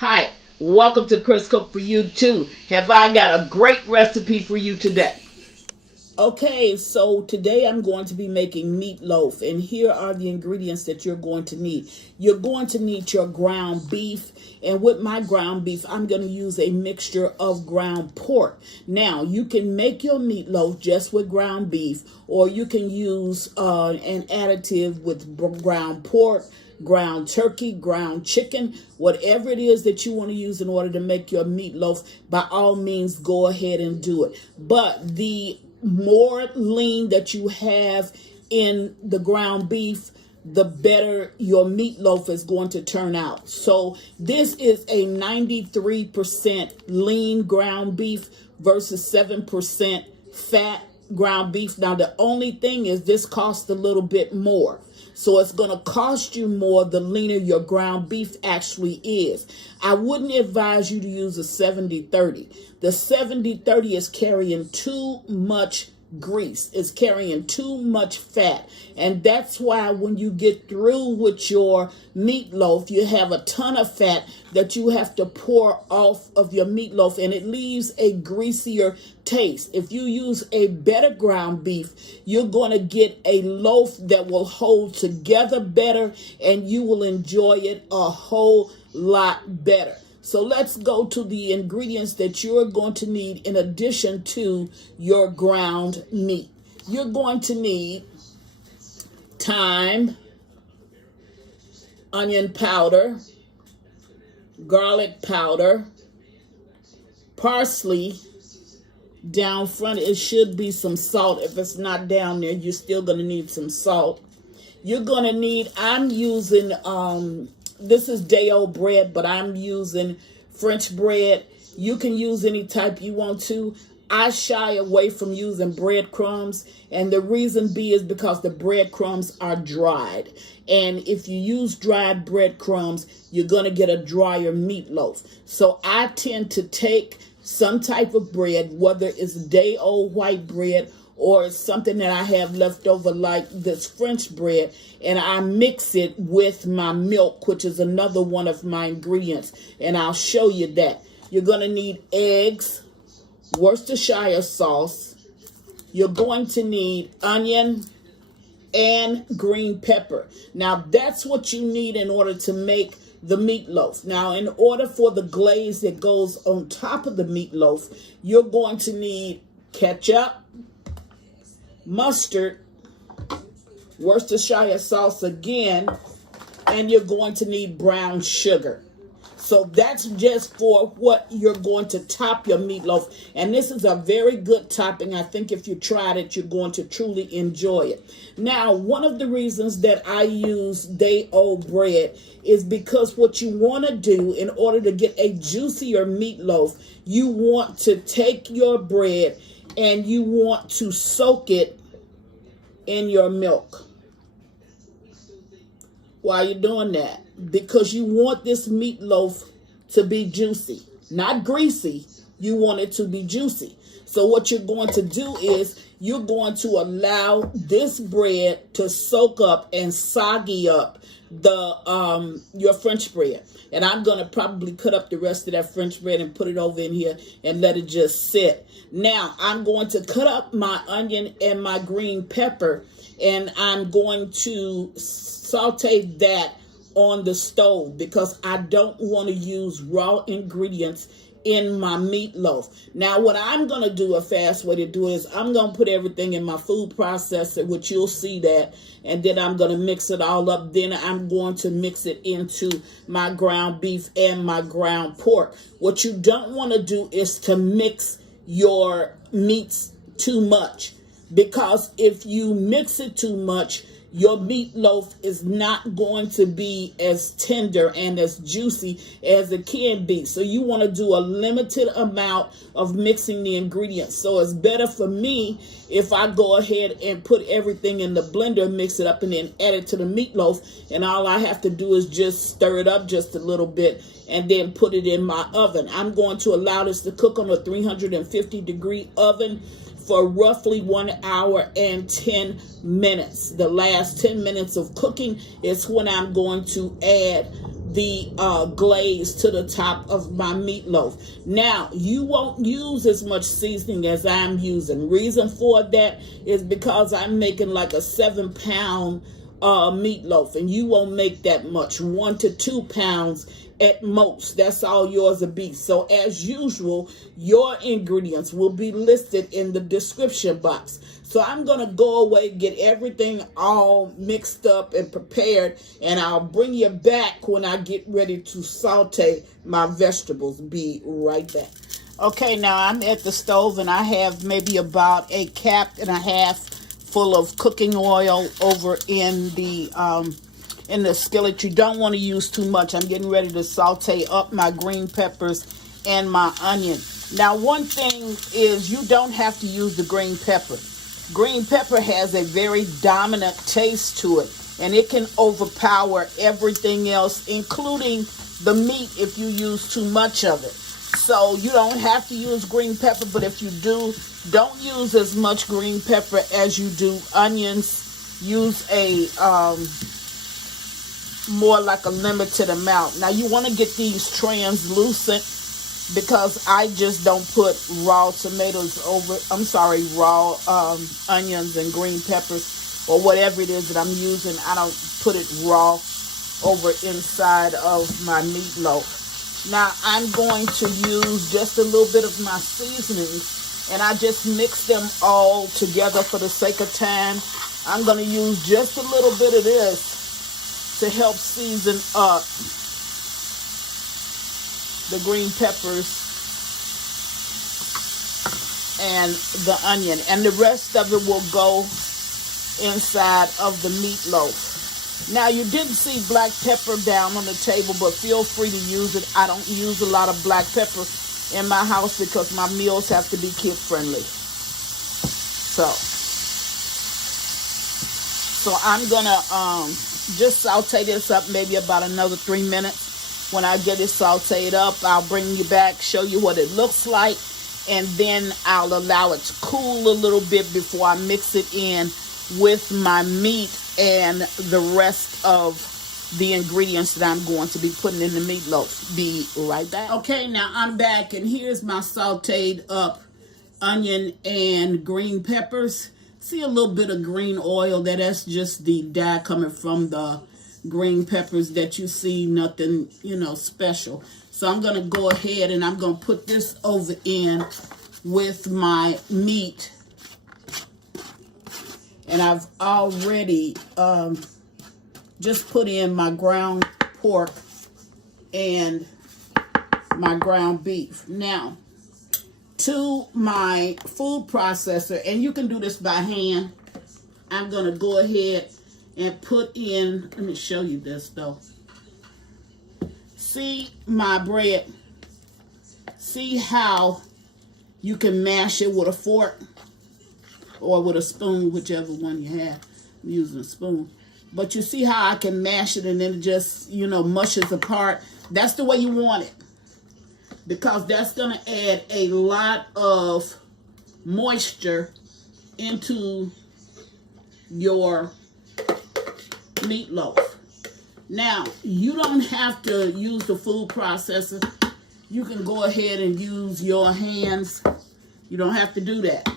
Hi, welcome to Chris Cook for You Too. Have I got a great recipe for you today? Okay, so today I'm going to be making meatloaf, and here are the ingredients that you're going to need. You're going to need your ground beef, and with my ground beef, I'm going to use a mixture of ground pork. Now, you can make your meatloaf just with ground beef, or you can use an additive with ground pork, ground turkey, ground chicken, whatever it is that you want to use in order to make your meatloaf. By all means, go ahead and do it. But the more lean that you have in the ground beef, the better your meatloaf is going to turn out. So this is a 93% lean ground beef versus 7% fat ground beef. Now, the only thing is this costs a little bit more. So it's going to cost you more the leaner your ground beef actually is. I wouldn't advise you to use a 70-30. The 70-30 is carrying too much grease. It's carrying too much fat. And that's why when you get through with your meatloaf, you have a ton of fat that you have to pour off of your meatloaf, and it leaves a greasier taste. If you use a better ground beef, you're going to get a loaf that will hold together better, and you will enjoy it a whole lot better. So let's go to the ingredients that you're going to need in addition to your ground meat. You're going to need thyme, onion powder, garlic powder, parsley. Down front, it should be some salt. If it's not down there, you're still going to need some salt. You're going to need, I'm using, this is day-old bread, but I'm using French bread. You can use any type you want to. I shy away from using breadcrumbs, and the reason be is because the breadcrumbs are dried. And if you use dried breadcrumbs, you're going to get a drier meatloaf. So I tend to take some type of bread, whether it's day-old white bread or it's something that I have left over like this French bread, and I mix it with my milk, which is another one of my ingredients, and I'll show you that. You're going to need eggs, Worcestershire sauce. You're going to need onion and green pepper. Now, that's what you need in order to make the meatloaf. Now, in order for the glaze that goes on top of the meatloaf, you're going to need ketchup, mustard, Worcestershire sauce again, and you're going to need brown sugar. So that's just for what you're going to top your meatloaf. And this is a very good topping. I think if you tried it, you're going to truly enjoy it. Now, one of the reasons that I use day-old bread is because what you want to do in order to get a juicier meatloaf, you want to take your bread and you want to soak it in your milk. Why are you doing that? Because you want this meatloaf to be juicy, not greasy. You want it to be juicy. So what you're going to do is you're going to allow this bread to soak up and soggy up the your French bread. And I'm going to probably cut up the rest of that French bread and put it over in here and let it just sit. Now, I'm going to cut up my onion and my green pepper, and I'm going to saute that on the stove because I don't want to use raw ingredients in my meatloaf. Now, what I'm going to do, a fast way to do it, is I'm going to put everything in my food processor, which you'll see that, and then I'm going to mix it all up. Then I'm going to mix it into my ground beef and my ground pork. What you don't want to do is to mix your meats too much, because if you mix it too much, your meatloaf is not going to be as tender and as juicy as it can be. So you want to do a limited amount of mixing the ingredients. So it's better for me if I go ahead and put everything in the blender, mix it up, and then add it to the meatloaf. And all I have to do is just stir it up just a little bit and then put it in my oven. I'm going to allow this to cook on a 350-degree oven for roughly 1 hour and 10 minutes. The last 10 minutes of cooking is when I'm going to add the glaze to the top of my meatloaf. Now, you won't use as much seasoning as I'm using. Reason for that is because I'm making like a 7-pound meatloaf, and you won't make that much, 1 to 2 pounds at most. That's all yours will be. So as usual, your ingredients will be listed in the description box. So I'm going to go away, get everything all mixed up and prepared, and I'll bring you back when I get ready to saute my vegetables. Be right back. Okay, now I'm at the stove, and I have maybe about 1.5 cups full of cooking oil over in the skillet. You don't want to use too much. I'm getting ready to saute up my green peppers and my onion. Now, one thing is you don't have to use the green pepper. Green pepper has a very dominant taste to it, and it can overpower everything else, including the meat if you use too much of it. So you don't have to use green pepper, but if you do, don't use as much green pepper as you do onions. Use a more like a limited amount. Now you want to get these translucent, because I just don't put raw tomatoes over, raw onions and green peppers or whatever it is that I'm using. I don't put it raw over inside of my meatloaf. Now I'm going to use just a little bit of my seasonings, and I just mix them all together for the sake of time. I'm going to use just a little bit of this to help season up the green peppers and the onion, and the rest of it will go inside of the meatloaf. Now, you didn't see black pepper down on the table, but feel free to use it. I don't use a lot of black pepper in my house because my meals have to be kid friendly. So I'm gonna just saute this up maybe about another 3 minutes. When I get it sauteed up, I'll bring you back, show you what it looks like, and then I'll allow it to cool a little bit before I mix it in with my meat and the rest of the ingredients that I'm going to be putting in the meatloaf. Be right back. Okay, now I'm back, and here's my sauteed up onion and green peppers. See a little bit of green oil there? That's just the dye coming from the green peppers that you see, nothing, special. So I'm going to go ahead and I'm going to put this over in with my meat. And I've already just put in my ground pork and my ground beef. Now, to my food processor, and you can do this by hand, I'm going to go ahead and put in, let me show you this though. See my bread? See how you can mash it with a fork or with a spoon, whichever one you have. I'm using a spoon. But you see how I can mash it and then it just, mushes apart. That's the way you want it, because that's going to add a lot of moisture into your meatloaf. Now, you don't have to use the food processor. You can go ahead and use your hands. You don't have to do that.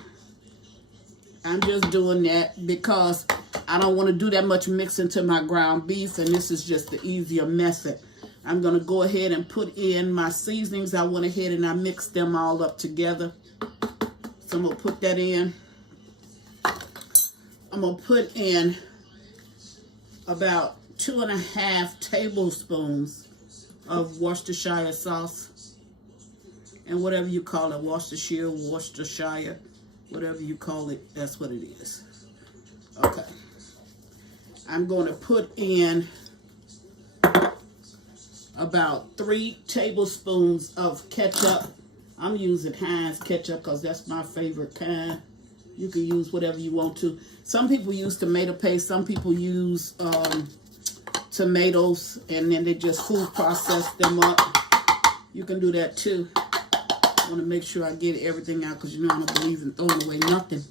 I'm just doing that because I don't want to do that much mixing to my ground beef, and this is just the easier method. I'm going to go ahead and put in my seasonings. I went ahead and I mixed them all up together. So I'm going to put that in. I'm going to put in about 2.5 tablespoons of Worcestershire sauce, and whatever you call it, Worcestershire, whatever you call it, that's what it is. Okay. I'm going to put in about 3 tablespoons of ketchup. I'm using Heinz ketchup because that's my favorite kind. You can use whatever you want to. Some people use tomato paste. Some people use tomatoes and then they just food process them up. You can do that too. I want to make sure I get everything out because I don't believe in throwing away nothing.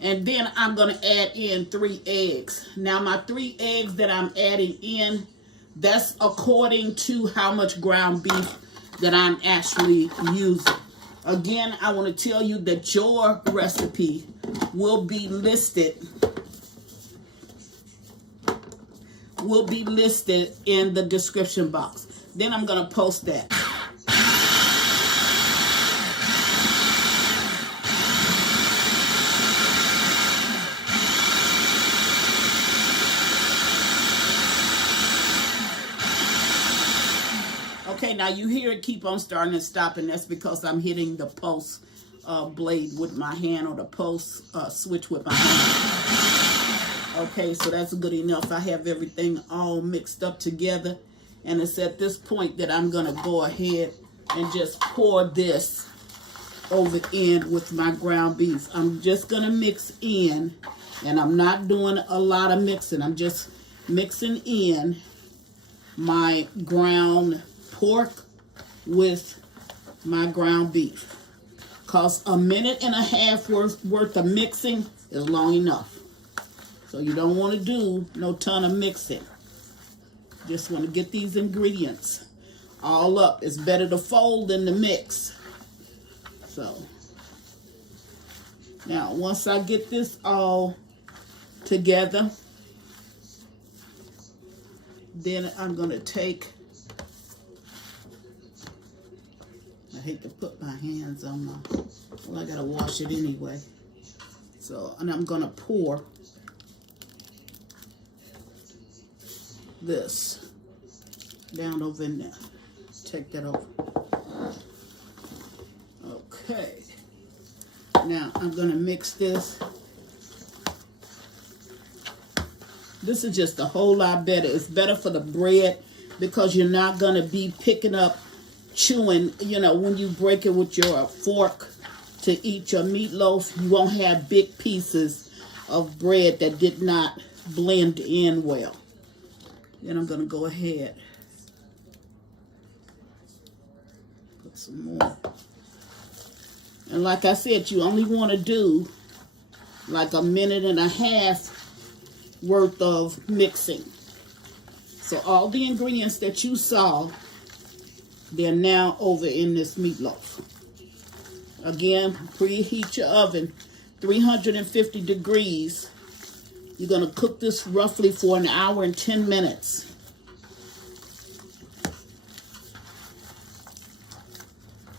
And then I'm going to add in 3 eggs. Now my 3 eggs that I'm adding in That's according to how much ground beef that I'm actually using. Again, I want to tell you that your recipe will be listed in the description box. Then I'm going to post that. Okay, now you hear it keep on starting and stopping. That's because I'm hitting the post blade with my hand, or the post switch with my hand. Okay, so that's good enough. I have everything all mixed up together. And it's at this point that I'm going to go ahead and just pour this over in with my ground beef. I'm just going to mix in, and I'm not doing a lot of mixing. I'm just mixing in my ground pork with my ground beef, because a minute and a half worth of mixing is long enough. So you don't want to do no ton of mixing. Just want to get these ingredients all up. It's better to fold than to mix. So now once I get this all together, then I'm going to take, I hate to put my hands on my, well, I got to wash it anyway. So, and I'm going to pour this down over in there. Take that over. Okay. Now, I'm going to mix this. This is just a whole lot better. It's better for the bread because you're not going to be picking up, chewing, you know, when you break it with your fork to eat your meatloaf, you won't have big pieces of bread that did not blend in well. Then I'm going to go ahead, put some more. And like I said, you only want to do like a minute and a half worth of mixing. So all the ingredients that you saw, they're now over in this meatloaf. Again, preheat your oven, 350 degrees. You're going to cook this roughly for an hour and 10 minutes.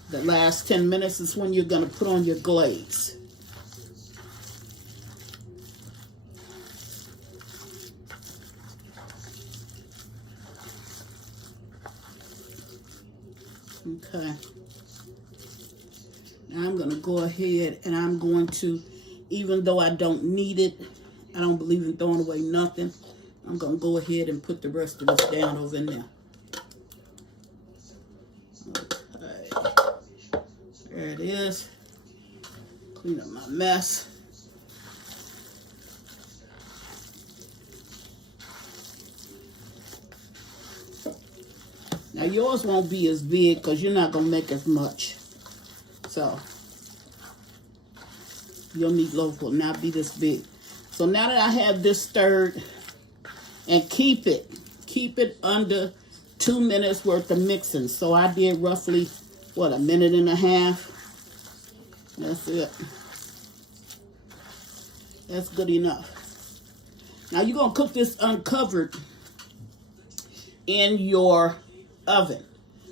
The last 10 minutes is when you're going to put on your glaze. Okay. Now I'm going to go ahead and I'm going to, even though I don't need it, I don't believe in throwing away nothing, I'm going to go ahead and put the rest of this down over in there. Okay. There it is. Clean up my mess. Now yours won't be as big because you're not going to make as much. So your meatloaf will not be this big. So now that I have this stirred, and keep it under 2 minutes worth of mixing. So I did roughly, what, a minute and a half? That's it. That's good enough. Now you're going to cook this uncovered in your oven.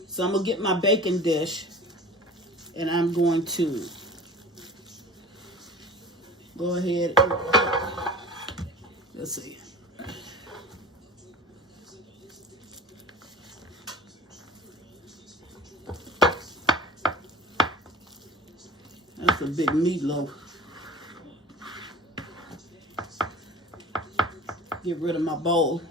So I'm going to get my baking dish and I'm going to go ahead. Let's see. That's a big meatloaf. Get rid of my bowl.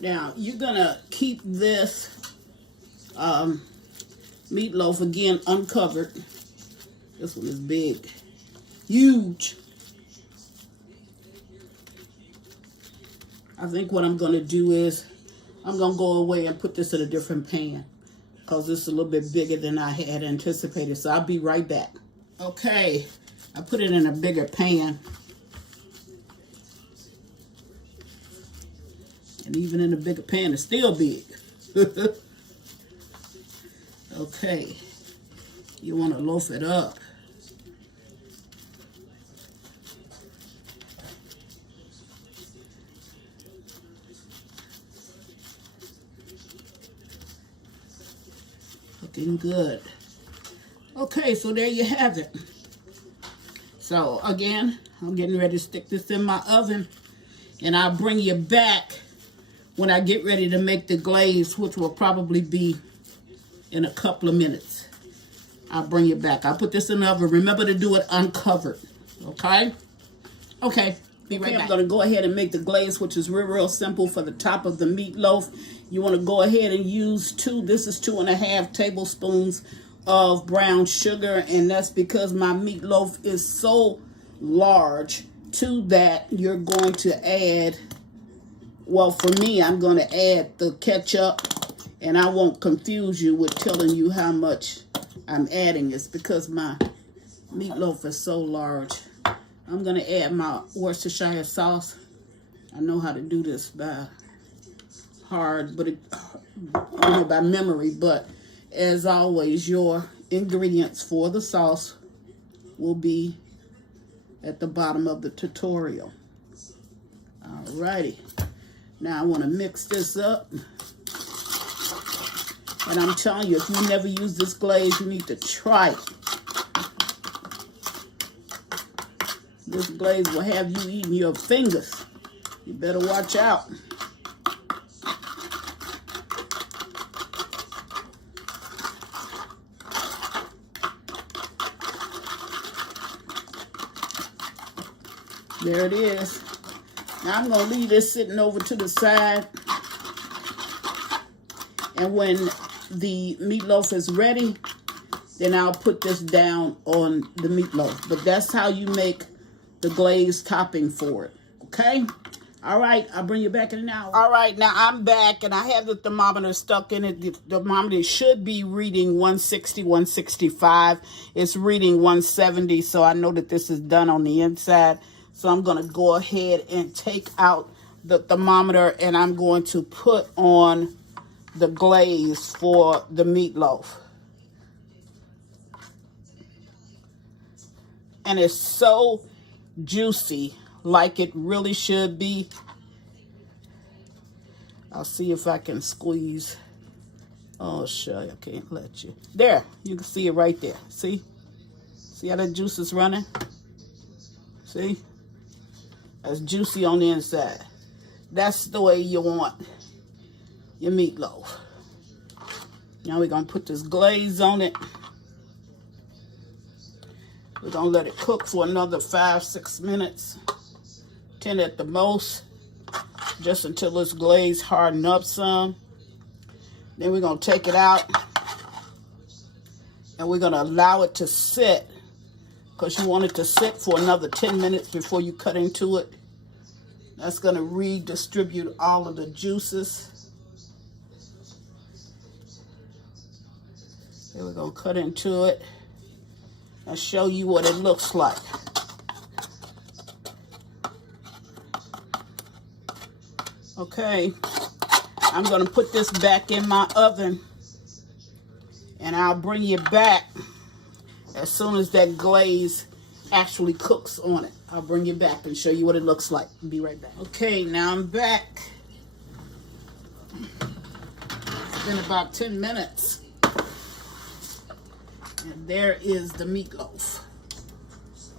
Now, you're going to keep this meatloaf, again, uncovered. This one is big. Huge. I think what I'm going to do is I'm going to go away and put this in a different pan because this is a little bit bigger than I had anticipated. So I'll be right back. Okay, I put it in a bigger pan. And even in a bigger pan, it's still big. Okay. You want to loaf it up. Looking good. Okay, so there you have it. So again, I'm getting ready to stick this in my oven, and I'll bring you back when I get ready to make the glaze, which will probably be in a couple of minutes. I'll bring you back. I'll put this in the oven. Remember to do it uncovered, okay? Okay, be right back. I'm going to go ahead and make the glaze, which is real simple for the top of the meatloaf. You want to go ahead and use this is 2.5 tablespoons of brown sugar, and that's because my meatloaf is so large. To that, you're going to add, well, for me, I'm going to add the ketchup, and I won't confuse you with telling you how much I'm adding. It's because my meatloaf is so large. I'm going to add my Worcestershire sauce. I know how to do this by heart, but I don't know by memory, but as always, your ingredients for the sauce will be at the bottom of the tutorial. Alrighty. Now I want to mix this up. And I'm telling you, if you never use this glaze, you need to try it. This glaze will have you eating your fingers. You better watch out. There it is. Now I'm going to leave this sitting over to the side. And when the meatloaf is ready, then I'll put this down on the meatloaf. But that's how you make the glaze topping for it. Okay? All right, I'll bring you back in an hour. All right, now I'm back, and I have the thermometer stuck in it. The thermometer should be reading 160, 165. It's reading 170, so I know that this is done on the inside. So I'm going to go ahead and take out the thermometer, and I'm going to put on the glaze for the meatloaf. And it's so juicy, like it really should be. I'll see if I can squeeze. Oh, sure, I can't let you. There, you can see it right there. See? See how the juice is running? See? That's juicy on the inside. That's the way you want your meatloaf. Now we're going to put this glaze on it. We're going to let it cook for another 5-6 minutes. 10 at the most. Just until this glaze harden up some. Then we're going to take it out. And we're going to allow it to sit. Because you want it to sit for another 10 minutes before you cut into it. That's going to redistribute all of the juices. Here we're going to cut into it and show you what it looks like. Okay, I'm going to put this back in my oven, and I'll bring you back as soon as that glaze actually cooks on it. I'll bring you back and show you what it looks like. Be right back. Okay, now I'm back. It's been about 10 minutes. And there is the meatloaf.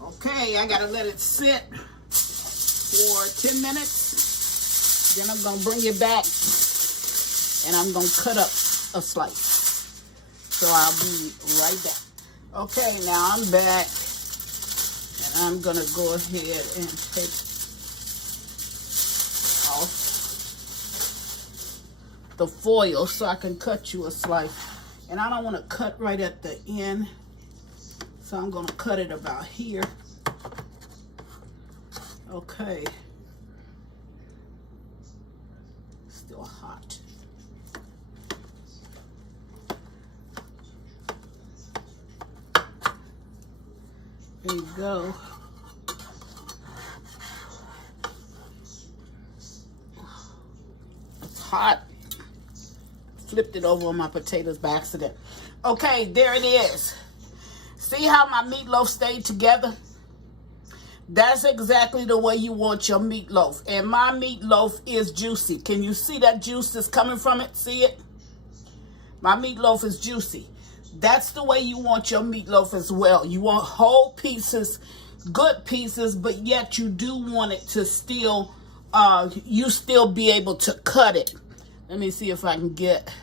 Okay, I gotta let it sit for 10 minutes. Then I'm gonna bring it back and I'm gonna cut up a slice. So I'll be right back. Okay, now I'm back. And I'm gonna go ahead and take off the foil so I can cut you a slice. And I don't want to cut right at the end, so I'm going to cut it about here. Okay. Still hot. There you go. It's hot. Flipped it over on my potatoes by accident. Okay, there it is. See how my meatloaf stayed together? That's exactly the way you want your meatloaf. And my meatloaf is juicy. Can you see that juice that's coming from it? See it? My meatloaf is juicy. That's the way you want your meatloaf as well. You want whole pieces, good pieces, but yet you do want it to still, you still be able to cut it. Let me see if I can get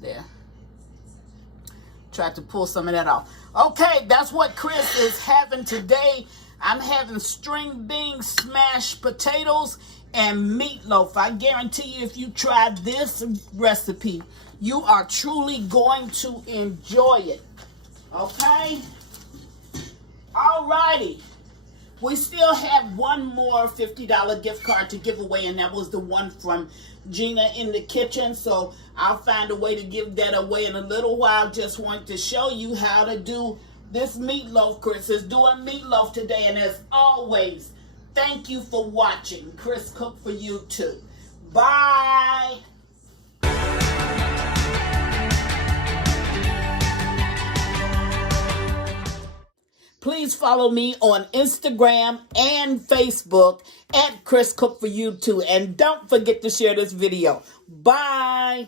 there. Tried to pull some of that off. Okay, that's what Chris is having today. I'm having string beans, smashed potatoes, and meatloaf. I guarantee you, if you try this recipe, you are truly going to enjoy it. Okay? Alrighty. We still have one more $50 gift card to give away, and that was the one from Gina in the kitchen. So I'll find a way to give that away in a little while. Just wanted to show you how to do this meatloaf. Chris is doing meatloaf today, and as always, thank you for watching. Chris Cook for You Too. Bye. Please follow me on Instagram and Facebook at Chris Cook for You Too. And don't forget to share this video. Bye.